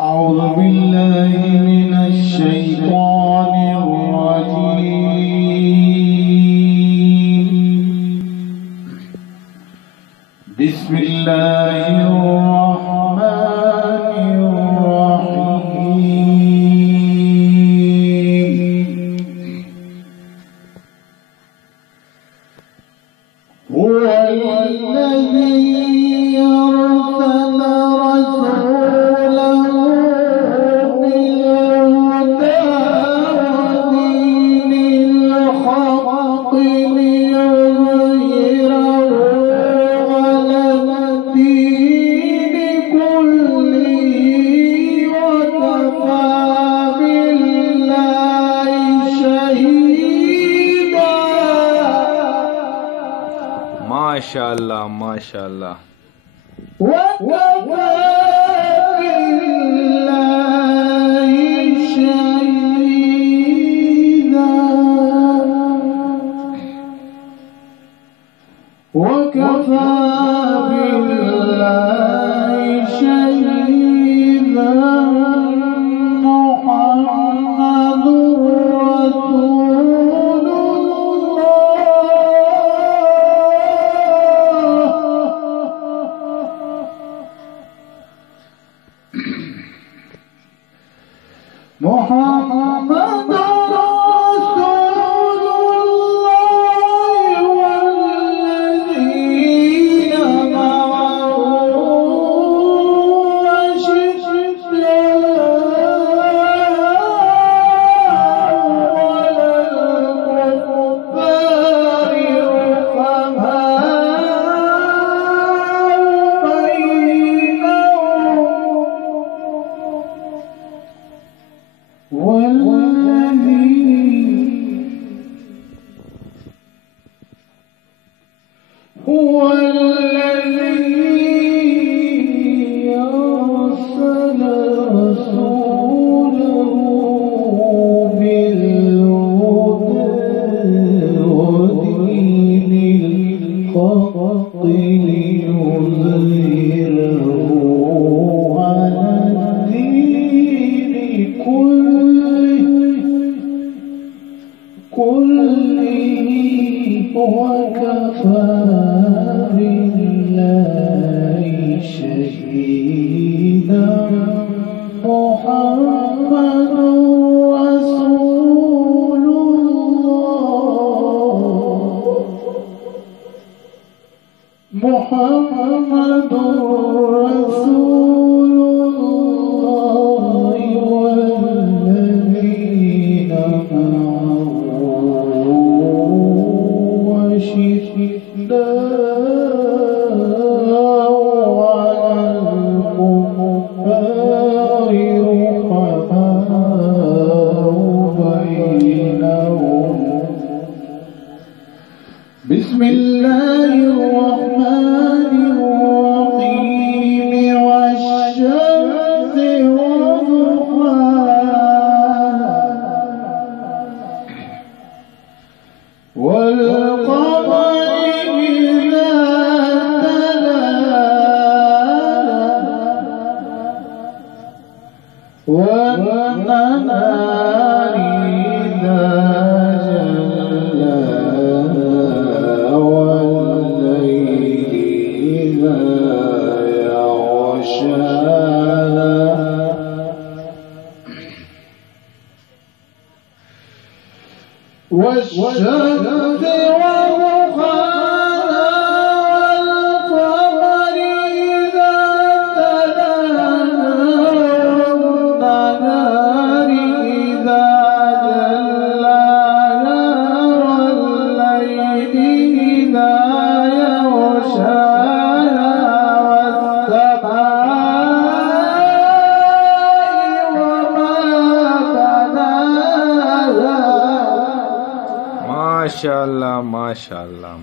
أعوذ بالله من الشيطان الرجيم. بسم الله الرحمن الرحيم. هو الذي माशाअल्लाह माशाअल्लाह। वकफ़ा बिल्लाहि शहीदा। वकफ़ा बिल्लाहि शहीदा। محمد رسول الله والذين معه هو الذي أرسل رسوله بالهدى ودين الحق ليظهره على الدين كله وكفى بالله شهيدا. محمد رسول الله. محمد رسول الله والذين معه أشداء على الكفار رحماء بينهم. بسم الله الرحمن الرحيم. والشمس وضحاها والقمر إذا تلاها والنهار إذا جلاها والليل إذا يغشاها والشمس وضحاها والقمر إذا تلاها والنهار إذا جلاها والليل إذا يغشاها والسماء وما بناها. माशाअल्लाह माशाअल्लाह।